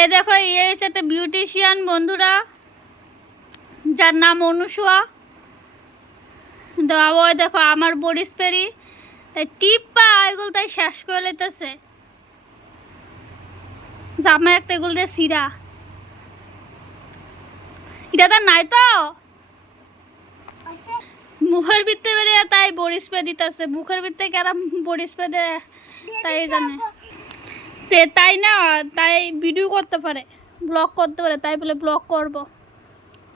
এ দেখো ইয়ে হচ্ছে একটা বিউটিশিয়ান বন্ধুরা যার নাম অনুসুয়া তো ওই দেখো আমার বরিস পেরি। টিপ পা এগুলো তাই শেষ করে লেতেছে জামা একটা এগুলো দিয়ে সিরা। এটা তার নাই তো? মুখের ভিতরে বেরিয়ে তাই বরিস পে দিতেছে। মুখের ভিতরে কেরাম বরিস পে দে তাই জানে। তে, তাই না? তাই ভিডিও করতে পারে ব্লগ করতে পারে, তাই বলে ব্লগ করব।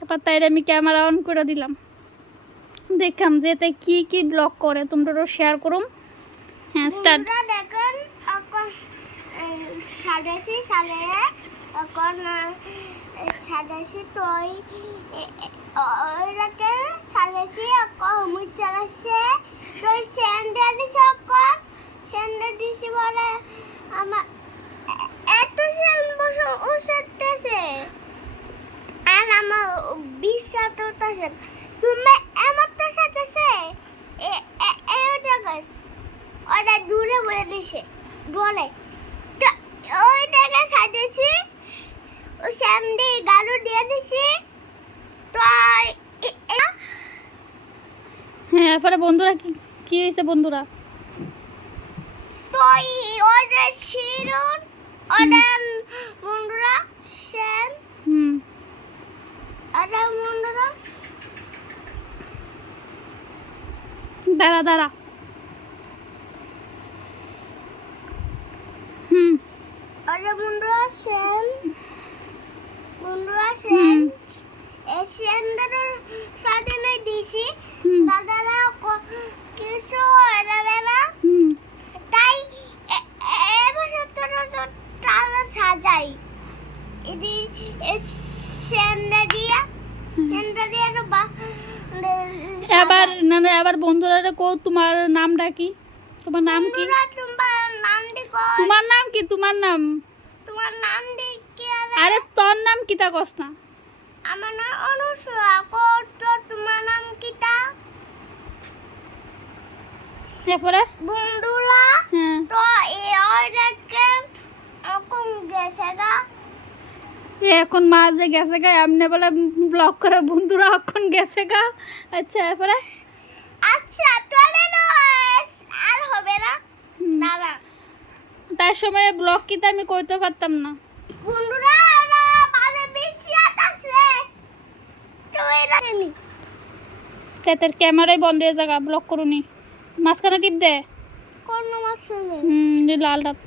এবার তাই আমি ক্যামেরা অন করে দিলাম। দেখলাম যে এতে কি কি ব্লগ করে, তোমরা শেয়ার করুম। হ্যাঁ স্টার্ট দেখুন সাতাশি সালে এখন সাতাশি তৈ ওই দেখেন সাতাশি এখন হুমুর চালাচ্ছে তৈ স্যান্ডেল এখন স্যান্ডেল দিছে বলে আমার সেল বসে আর আমার বিশ্বাস হতেছে তুমি এমন তো জায়গায় ওটা দূরে বলে দিছে বলে। তো ওই জায়গায় সাজেছি ও স্যান্ডি গালু দিয়ে দিছি। তো হ্যাঁ এরপরে বন্ধুরা কি কি হয়েছে বন্ধুরা? তো ওটা শিরুন ওটা মুন্ডুরা সেন হুম। ওটা মুন্ডরা দাঁড়া দাঁড়া। হুম। ওটা মুন্ডরা সেন মুন্ডুরা সেন হুম এই সেনটার সাথে নয় দিছি হুম দাদারা ক- কিছু হয়ে যাবে না হুম তাই এ- এবছর তোরা তো তারা সাজাই এদি সেন্ডা দিয়া সেন্ডা দিয়া তো বা এবার না না এবার বন্ধুরা কো তোমার নামটা কি? তোমার নাম কি? তোমরা নাম তোমার নাম কি? তোমার নাম? তোমার নাম কি আরে তোর নাম কি তা কস না? আমার নাম অনুসরা তো তোমার নাম কি তা এরপরে বন্ধুরা হ্যাঁ। তো এই অর্ডারকে এখন গেছে গা। এখন মাছ যে গেছে গা এমনি বলে ব্লক করে বন্ধুরা এখন গেছে গা। আচ্ছা এরপরে? আচ্ছা তাহলে আর হবে না। দাঁড়া। তার সময় ব্লক কিতে আমি কইতে পারতাম না। বন্ধুরা ওরা বারে বিছিয়াত আছে। তো এরা নি ক্যামেরাই বন্ধ হয়ে যাগা ব্লক করুনি। মাঝখানে টিপ দে। কোন মাছ শুনে হুম লাল ডাত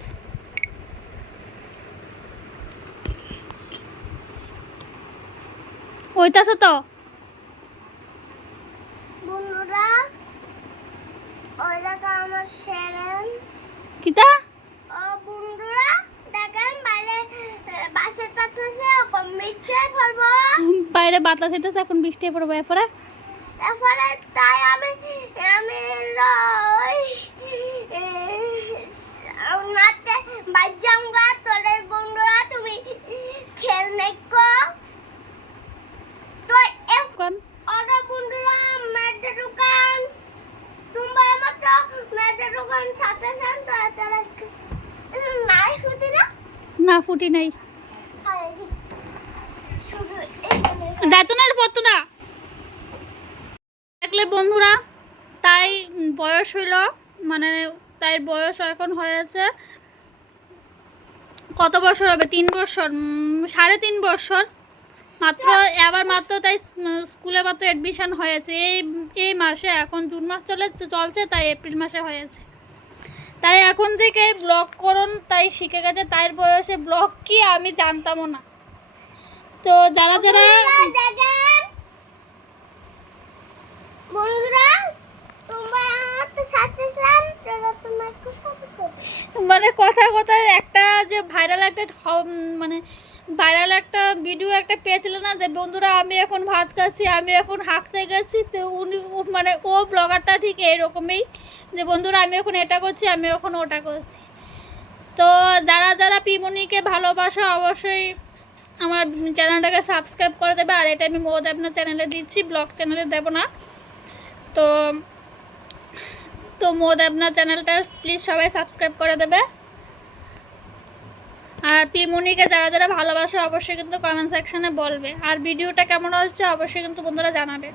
ওইটাছে তো বন্ধুরা ওইটা আমার কিতা ও বন্ধুরা দেখেন বাইরে বাসে তাতেছে মিচ্ছে ফেলব বাইরে বাতাস হইতেছে এখন বৃষ্টি পড়বে এরপরে এরপরে তাই আমি আমি লই নাতে বাজাঙ্গা তোদের বন্ধুরা তুমি খেল নেকো তো কোন ওরা বন্ধুরা মেয়েদের দোকান তোমরা আমার তো মেয়েদের দোকান সাথে সাথে তারা নাই শুধু না না, ফুটি নাই। এখানে যাইতো না দেখলে বন্ধুরা, তাই বয়স হইল মানে তাই বয়স এখন হয়েছে কত বছর হবে? তিন বছর সাড়ে তিন বছর। মাত্র, এবার মাত্র তাই স্কুলে মাত্র অ্যাডমিশন হয়েছে। এই এই মাসে, এখন জুন মাস চলে, চলছে, তাই এপ্রিল মাসে হয়েছে। তাই এখন থেকে ব্লগ করুন তাই শিখে গেছে তাই বয়সে ব্লগ কি আমি জানতামও না। তো যারা যারা মানে কথা কথা একটা যে ভাইরাল একটা মানে ভাইরাল একটা ভিডিও একটা পেয়েছিল না যে বন্ধুরা আমি এখন ভাত খাচ্ছি আমি এখন হাঁকতে গেছি। তো উনি মানে ও ব্লগারটা ঠিক এরকমই যে বন্ধুরা, আমি এখন এটা করছি, আমি এখন ওটা করছি। তো যারা যারা পিমনিকে ভালোবাসো, অবশ্যই আমার চ্যানেলটাকে সাবস্ক্রাইব করে দেবে। আর এটা আমি মোদ আপনার চ্যানেলে দিচ্ছি, ব্লগ চ্যানেলে দেবো না। তো তো মোদ আপনার চ্যানেলটা প্লিজ সবাই সাবস্ক্রাইব করে দেবে। আর পিমনিকে যারা যারা ভালোবাসে, অবশ্যই কিন্তু কমেন্ট সেকশনে বলবে। আর ভিডিওটা কেমন হচ্ছে অবশ্যই কিন্তু বন্ধুরা জানাবে।